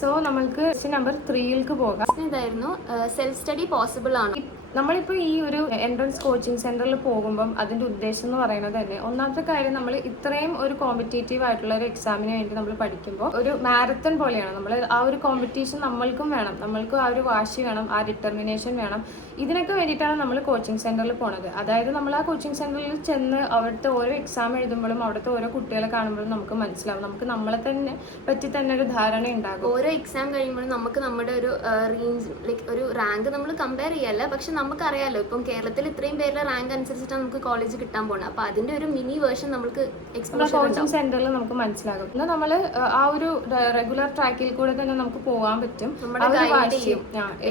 So നമ്മൾക്ക് number 3 പോകാം. ഇതായിരുന്നു സെൽഫ് സ്റ്റഡി പോസിബിൾ ആണ്. നമ്മളിപ്പോൾ ഈ ഒരു എൻട്രൻസ് കോച്ചിങ് സെന്ററിൽ പോകുമ്പം അതിൻ്റെ ഉദ്ദേശം എന്ന് പറയുന്നത് തന്നെ ഒന്നാമത്തെ കാര്യം നമ്മൾ ഇത്രയും ഒരു കോമ്പറ്റേറ്റീവ് ആയിട്ടുള്ള ഒരു എക്സാമിന് വേണ്ടി നമ്മൾ പഠിക്കുമ്പോൾ ഒരു മാരത്തൺ പോലെയാണ്. നമ്മൾ ആ ഒരു കോമ്പറ്റീഷൻ നമ്മൾക്കും വേണം, നമ്മൾക്കും ആ ഒരു വാശി വേണം, ആ ഡിറ്റർമിനേഷൻ വേണം. ഇതിനൊക്കെ വേണ്ടിയിട്ടാണ് നമ്മൾ കോച്ചിങ് സെന്ററിൽ പോണത്. അതായത് നമ്മൾ ആ കോച്ചിങ് സെന്ററിൽ ചെന്ന് അവിടുത്തെ ഓരോ എക്സാം എഴുതുമ്പോഴും അവിടുത്തെ ഓരോ കുട്ടികളെ കാണുമ്പോഴും നമുക്ക് മനസ്സിലാവും, നമുക്ക് നമ്മളെ തന്നെ പറ്റി തന്നെ ഒരു ധാരണ ഉണ്ടാകും. ഓരോ എക്സാം കഴിയുമ്പോഴും നമുക്ക് നമ്മുടെ ഒരു റേഞ്ച് ലൈക്ക് ഒരു റാങ്ക് നമ്മൾ കമ്പയർ ചെയ്യല്ല, പക്ഷെ നമുക്കറിയാലോ ഇപ്പം കേരളത്തിൽ ഇത്രയും പേരുടെ റാങ്ക് അനുസരിച്ചിട്ടാണ് നമുക്ക് കോളേജ് കിട്ടാൻ പോകുന്നത്. അപ്പൊ അതിന്റെ ഒരു മിനി വേർഷൻ നമുക്ക് കോച്ചിങ് സെന്ററിൽ നമുക്ക് മനസ്സിലാകും. എന്നാൽ നമ്മൾ ആ ഒരു റെഗുലർ ട്രാക്കിൽ കൂടെ തന്നെ നമുക്ക് പോകാൻ പറ്റും.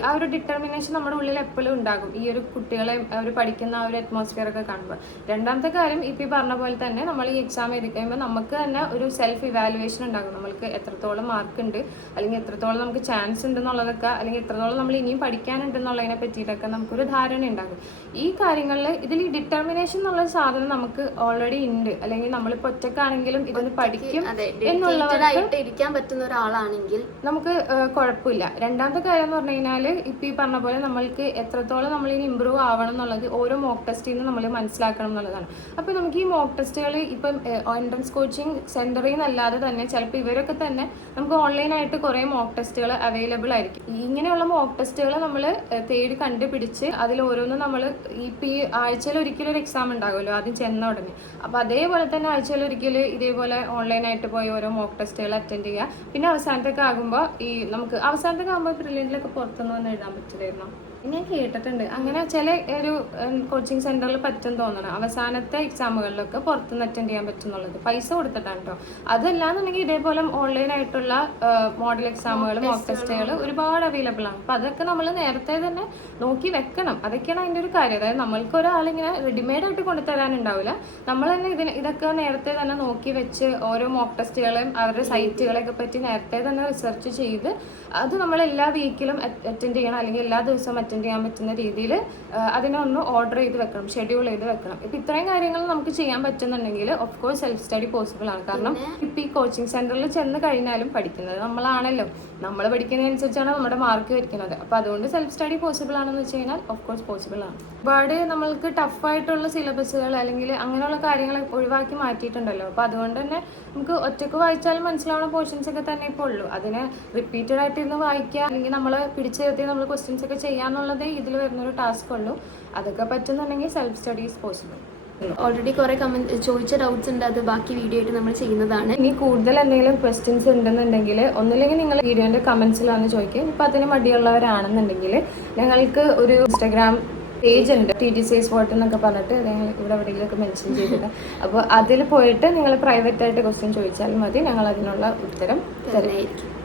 ആ ഒരു ഡിറ്റർമിനേഷൻ നമ്മുടെ ഉള്ളിൽ എപ്പോഴും ഉണ്ടാകും, ഈ ഒരു കുട്ടികളെ അവർ പഠിക്കുന്ന ആ ഒരു അറ്റ്മോസ്ഫിയർ ഒക്കെ കാണുമ്പോൾ. രണ്ടാമത്തെ കാര്യം ഇപ്പം ഈ പറഞ്ഞ പോലെ തന്നെ നമ്മൾ ഈ എക്സാം എഴുതി കഴിയുമ്പോൾ നമുക്ക് തന്നെ ഒരു സെൽഫ് ഇവാലുവേഷൻ ഉണ്ടാകും. നമ്മൾക്ക് എത്രത്തോളം മാർക്ക് ഉണ്ട്, അല്ലെങ്കിൽ എത്രത്തോളം നമുക്ക് ചാൻസ് ഉണ്ടെന്നുള്ളതൊക്കെ, അല്ലെങ്കിൽ എത്രത്തോളം നമ്മൾ ഇനിയും പഠിക്കാനുണ്ടെന്നുള്ളതിനെ പറ്റിയിട്ടൊക്കെ നമുക്കൊരു ധാരണ ഉണ്ടാകും. ഈ കാര്യങ്ങളിൽ ഇതിൽ ഈ ഡിറ്റർമിനേഷൻ എന്നുള്ള സാധനം നമുക്ക് ഓൾറെഡി ഉണ്ട്, അല്ലെങ്കിൽ നമ്മളിപ്പോൾ ഒറ്റക്കാണെങ്കിലും ഇതൊന്ന് പഠിക്കും എന്നുള്ളവർക്ക് ഇരിക്കാൻ പറ്റുന്ന ഒരാളാണെങ്കിൽ നമുക്ക് കുഴപ്പമില്ല. രണ്ടാമത്തെ കാര്യം എന്ന് പറഞ്ഞു കഴിഞ്ഞാൽ ഇപ്പം ഈ പറഞ്ഞ പോലെ നമ്മൾക്ക് എത്രത്തോളം നമ്മളിനി ഇമ്പ്രൂവ് ആവണം എന്നുള്ളത് ഓരോ മോക്ക് ടെസ്റ്റിൽ നിന്ന് നമ്മൾ മനസ്സിലാക്കണം എന്നുള്ളതാണ്. അപ്പോൾ നമുക്ക് ഈ മോക്ക് ടെസ്റ്റുകൾ ഇപ്പം എൻട്രൻസ് കോച്ചിങ് സെന്ററിൽ നിന്നല്ലാതെ തന്നെ ചിലപ്പോൾ ഇവരൊക്കെ തന്നെ നമുക്ക് ഓൺലൈനായിട്ട് കുറേ മോക്ക് ടെസ്റ്റുകൾ അവൈലബിൾ ആയിരിക്കും. ഇങ്ങനെയുള്ള മോക്ക് ടെസ്റ്റുകൾ നമ്മൾ തേടി കണ്ടുപിടിച്ച് അതിൽ ഓരോന്നും നമ്മൾ ഇപ്പം ഈ ആഴ്ചയിൽ ഒരിക്കലും ഒരു എക്സാം ഉണ്ടാകുമല്ലോ ആദ്യം ചെന്ന ഉടനെ. അപ്പോൾ അതേപോലെ തന്നെ ആഴ്ചയിൽ ഒരിക്കൽ ഇതേപോലെ ഓൺലൈനായിട്ട് പോയി ഓരോ മോക്ക് ടെസ്റ്റുകൾ അറ്റൻഡ് ചെയ്യുക. പിന്നെ അവസാനത്തേക്ക് ആകുമ്പോൾ നമുക്ക് അവസാനത്തേക്ക് ആകുമ്പോൾ പ്രിലിമിനറിലൊക്കെ പുറത്തുനിന്ന് വന്ന് എഴുതാൻ പറ്റില്ലായിരുന്നു. ഞാൻ കേട്ടിട്ടുണ്ട് അങ്ങനെ ചില ഒരു കോച്ചിങ് സെന്ററിൽ പറ്റും തോന്നണം, അവസാനത്തെ എക്സാമുകളിലൊക്കെ പുറത്തുനിന്ന് അറ്റൻഡ് ചെയ്യാൻ പറ്റുന്നുള്ളത് പൈസ കൊടുത്തിട്ടാണ് കേട്ടോ. അതല്ലാന്നുണ്ടെങ്കിൽ ഇതേപോലെ ഓൺലൈനായിട്ടുള്ള മോഡൽ എക്സാമുകൾ മോക്ക് ടെസ്റ്റുകൾ ഒരുപാട് അവൈലബിൾ ആണ്. അപ്പം അതൊക്കെ നമ്മൾ നേരത്തെ തന്നെ നോക്കി വെക്കണം. അതൊക്കെയാണ് അതിൻ്റെ ഒരു കാര്യം. അതായത് നമ്മൾക്ക് ഒരാളിങ്ങനെ റെഡിമെയ്ഡ് ആയിട്ട് കൊണ്ടുതരാനുണ്ടാവില്ല, നമ്മൾ തന്നെ ഇതൊക്കെ നേരത്തെ തന്നെ നോക്കി വെച്ച് ഓരോ മോക്ക് ടെസ്റ്റുകളെയും അവരുടെ സൈറ്റുകളെയൊക്കെ പറ്റി നേരത്തെ തന്നെ റിസർച്ച് ചെയ്ത് അത് നമ്മൾ എല്ലാ വീക്കിലും അറ്റൻഡ് ചെയ്യണം, അല്ലെങ്കിൽ എല്ലാ ദിവസവും അറ്റൻഡ് ചെയ്യാൻ പറ്റുന്ന രീതിയിൽ അതിനെ ഒന്ന് ഓർഡർ ചെയ്ത് വെക്കണം, ഷെഡ്യൂൾ ചെയ്ത് വെക്കണം. ഇപ്പം ഇത്രയും കാര്യങ്ങൾ നമുക്ക് ചെയ്യാൻ പറ്റുന്നുണ്ടെങ്കിൽ of course self study possible ആണ്. കാരണം ഇപ്പം ഈ കോച്ചിങ് സെന്ററിൽ ചെന്ന് കഴിഞ്ഞാലും പഠിക്കുന്നത് നമ്മളാണല്ലോ, നമ്മൾ പഠിക്കുന്നതനുസരിച്ചാണ് നമ്മുടെ മാർക്ക് വയ്ക്കുന്നത്. അപ്പോൾ അതുകൊണ്ട് സെൽഫ് സ്റ്റഡി പോസിബിൾ ആണെന്ന് വെച്ച് കഴിഞ്ഞാൽ ഓഫ് കോഴ്സ് പോസിബിൾ ആണ്. ഒരുപാട് നമ്മൾക്ക് ടഫായിട്ടുള്ള സിലബസുകൾ അല്ലെങ്കിൽ അങ്ങനെയുള്ള കാര്യങ്ങൾ ഒഴിവാക്കി മാറ്റിയിട്ടുണ്ടല്ലോ. അപ്പോൾ അതുകൊണ്ട് തന്നെ നമുക്ക് ഒറ്റക്ക് വായിച്ചാലും മനസ്സിലാവുന്ന പോർഷൻസ് ഒക്കെ തന്നെ ഇപ്പോൾ ഉള്ളൂ. അതിനെ റിപ്പീറ്റഡ് ആയിട്ട് ഇരുന്ന് വായിക്കുക, അല്ലെങ്കിൽ നമ്മൾ പിടിച്ചു നിർത്തി നമ്മൾ ക്വസ്റ്റ്യൻസ് ഒക്കെ ചെയ്യാന്നുള്ളതേ ഇതിൽ വരുന്നൊരു ടാസ്ക് ഉള്ളൂ. അതൊക്കെ പറ്റുന്നുണ്ടെങ്കിൽ self study is possible. Already കുറേ ചോദിച്ച ഡൗട്ട്സ് ഉണ്ട്, അത് ബാക്കി വീഡിയോ ആയിട്ട് നമ്മൾ ചെയ്യുന്നതാണ്. ഇനി കൂടുതൽ എന്തെങ്കിലും ക്വസ്റ്റ്യൻസ് ഉണ്ടെന്നുണ്ടെങ്കിൽ ഒന്നില്ലെങ്കിൽ നിങ്ങൾ വീഡിയോൻ്റെ കമൻസിലാണ് ചോദിക്കുക. ഇപ്പം അതിന് മടിയുള്ളവരാണെന്നുണ്ടെങ്കിൽ ഞങ്ങൾക്ക് ഒരു ഇൻസ്റ്റാഗ്രാം പേജ് ഉണ്ട്, TTCS Vote എന്നൊക്കെ പറഞ്ഞിട്ട് ഞങ്ങൾ ഇവിടെ എവിടെയെങ്കിലുമൊക്കെ മെൻഷൻ ചെയ്തിട്ട്. അപ്പോൾ അതിൽ പോയിട്ട് നിങ്ങൾ പ്രൈവറ്റായിട്ട് ക്വസ്റ്റ്യൻ ചോദിച്ചാൽ മതി, ഞങ്ങൾ അതിനുള്ള ഉത്തരം തരുന്നതായിരിക്കും.